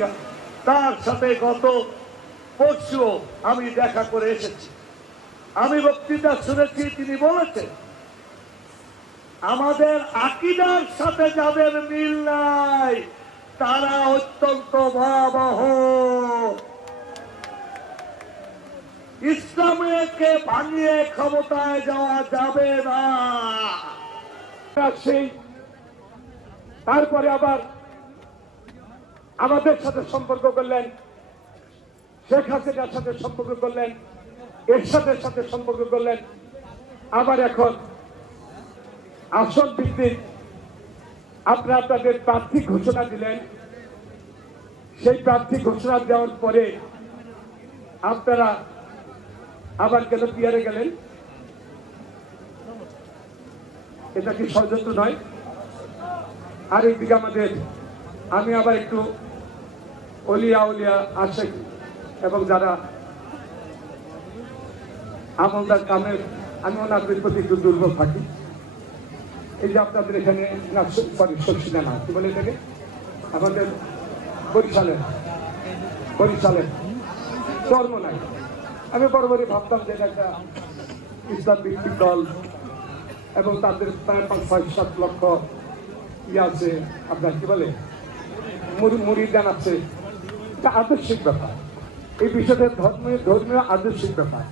অধিকার তার সাথে গত পরশু আমি দেখা করে এসেছি। আমি বক্তৃতা শুনেছি, তিনি বলেছেন আমাদের আকীদার সাথে যাদের মিল নাই তারা অত্যন্ত ভয়াবহ, ইসলামকে ভাঙিয়ে ক্ষমতায় যাওয়া যাবে না। সেই তারপরে আবার আমাদের সাথে সম্পর্ক করলেন, শেখ হাসিনার সাথে সম্পর্ক করলেন, এরশাদের সাথে সম্পর্ক করলেন, আবার এখন আসন ভিত্তিক আপনারা আপনাদের প্রার্থী ঘোষণা দিলেন। সেই প্রার্থী ঘোষণা দেওয়ার পরে আপনারা আবার কেন পিয়ারে গেলেন? এটা কি ষড়যন্ত্র নয়? আর একদিকে আমি আবার একটু অলিয়া উলিয়া আশেক এবং যারা আমলদার কামের, আমি ওনাদের প্রতি একটু দুর্বল থাকি। এই যে আপনাদের এখানে শর্ষিনা না কি বলে এটাকে, আমাদের বরিশালের ধর্ম নাই। আমি বরাবরই ভাবতাম যে এটা একটা ইসলাম ভিত্তিক দল এবং তাদের প্রায় 5-7 লক্ষ আছে, আপনার কি বলে মুরিদান আছে। এটা আদর্শিক ব্যাপার, এই বিষয়টা ধর্মীয় আদর্শিক ব্যাপার।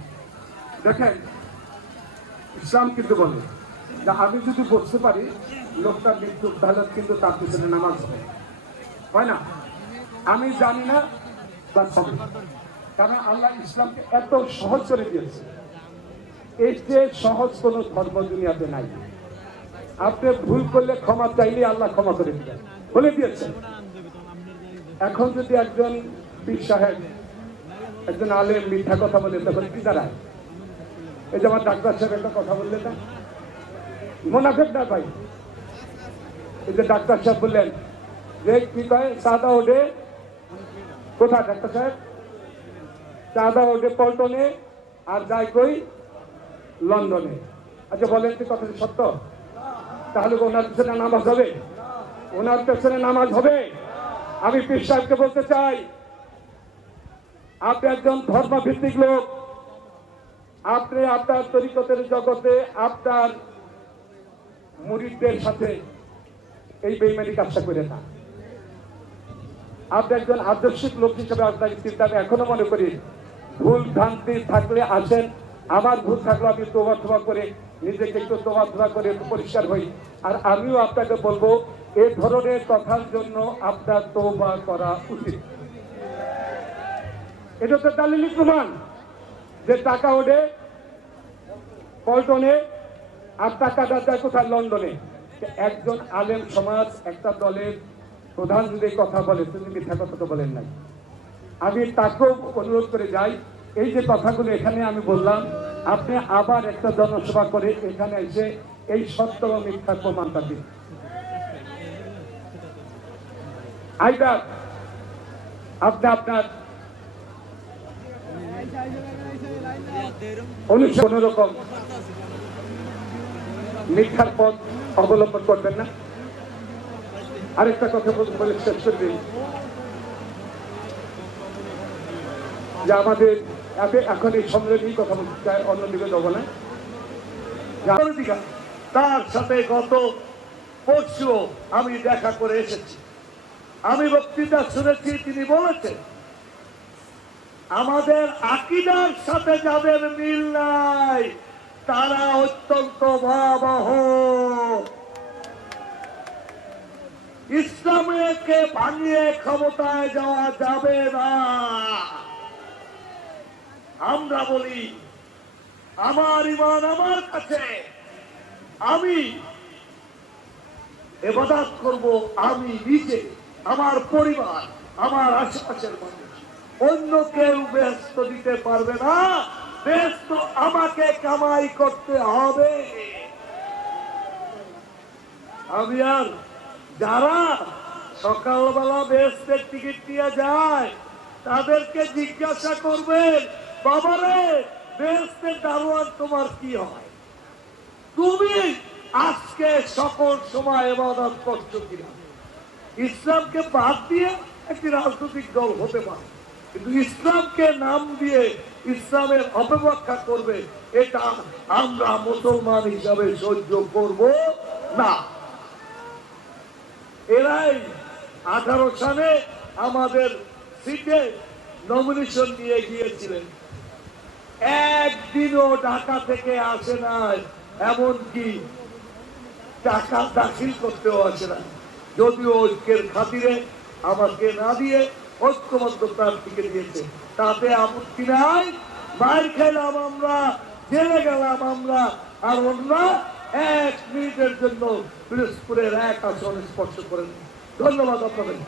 দেখেন ইসলাম কিন্তু বলে যে আমি যদি বসতে পারি লোকটা মৃত্যু, তাহলে কিন্তু তার পিছনে নামাজ হবে, হয় না? আমি জানি না তার হবে, কারণ আল্লাহ ইসলামকে এত সহজ করে দিয়েছে। এর যে সহজ কোন ধর্ম দুনিয়াতে নাই। আপনি ভুল করলে ক্ষমা চাইলে আল্লাহ ক্ষমা করে দিবেন, বলে দিয়েছেন। এখন যদি একজন পীর সাহেব, একজন আলেম মিথ্যা কথা বলে তখন কি দাঁড়ায়? এই যে আমার ডাক্তার সাহেব একটা কথা বললেন না, মুনাফিক না ভাই? এই যে ডাক্তার সাহেব বললেন যে কি কয় সাদা ওঠে কোথায়? ডাক্তার সাহেব সাদা ওঠে পল্টনে আর যায় কই লন্ডনে। আচ্ছা বলেন কি কথাটি সত্য? তাহলে ওনার পেছনে নামাজ হবে? ওনার পেছনে নামাজ হবে? আমি পীর সাহেবকে বলতে চাই, আপনি একজন ধর্মভিত্তিক লোক, আপনি আপনার তরিকতের জগতে আপনার মুরিদদের সাথে এই বেইমানি কাজটা করে না। আপনি একজন আদর্শিক লোক হিসেবে আপনার চিন্তা, আমি এখনো মনে করি ভুল ভ্রান্তি থাকলে আসেন, আমার ভুল থাকলে আমি তোবা করে নিজেকে একটু তোবা করে পরিষ্কার হই। আর আমিও আপনাকে বলবো এই ধরনের কথার জন্য আপনার তোবা করা উচিত। এটা তো দালিলিক প্রমাণ যে টাকা ওঠে পল্টনে আর টাকাটা যায় কোথায়? লন্ডনে। একজন আলেম সমাজ, একটা দলের প্রধান যদি কথা বলে, তুমি মিথ্যা কথা তো বলেন নাই। আমি তাকেও অনুরোধ করে যাই, এই যে কথাগুলো এখানে আমি বললাম, আপনি আবার একটা জনসভা করে এখানে এসে এই সত্য ও মিথ্যার প্রমাণটা দিন। আইদার আপনি আপনার কোন রকম মিথ্যার পথ অবলম্বন করবেন না। আরেকটা কথা বলে শেষ করে দিন যে আমাদের এখন এই সম্মেলনী কথা বলতে চাই, অন্যদিকে যাবো না। তার সাথে গত পরশু আমি দেখা করে এসেছি। আমি বক্তৃতা শুনেছি, তিনি বলেছেন আমাদের আকীদার সাথে যাদের মিল নাই তারা অত্যন্ত ভয়াবহ, ইসলামকে ভাঙিয়ে ক্ষমতায় যাওয়া যাবে না। আমরা বলি আমার ঈমান আমার কাছে, আমি ইবাদত করব আমি নিজে, আমার পরিবার, আমার আশেপাশের মানুষ। অন্য কেউ ব্যস্ত দিতে পারবে না, ব্যস্ত আমাকে কামাই করতে হবে। আমি আর যারা সকালবেলা ব্যস্তের টিকিট নিয়ে যায় তাদেরকে জিজ্ঞাসা করবেন, বাবারে বেহেশতের দারোয়ান তোমার কি হয়? তুমি আজকে সকল সময় ইবাদত করছো কিনা? ইসলামকে বাদ দিয়ে একটি রাজনৈতিক দল হতে পারে, কিন্তু ইসলামকে নাম দিয়ে ইসলামের অপব্যাখ্যা করবে, এটা আমরা মুসলমান হিসাবে সহ্য করব না। এরাই 18 সালে আমাদের সিটে নমিনেশন নিয়ে গিয়েছিলেন, একদিনও ঢাকা থেকে আসে নাই, এমনকি টাকা দাখিল করতেও আসে না। যদিও ঐক্যের খাতিরে আমাকে না দিয়ে ঐক্যবদ্ধ প্রার্থীকে দিয়েছে, তাতে আপত্তি নাই। মার খেলাম আমরা, জেলে গেলাম আমরা, আর অন্যরা 1 মিনিটের জন্য পিরোজপুরের 1 আসন স্পর্শ করেন। ধন্যবাদ আপনাদের।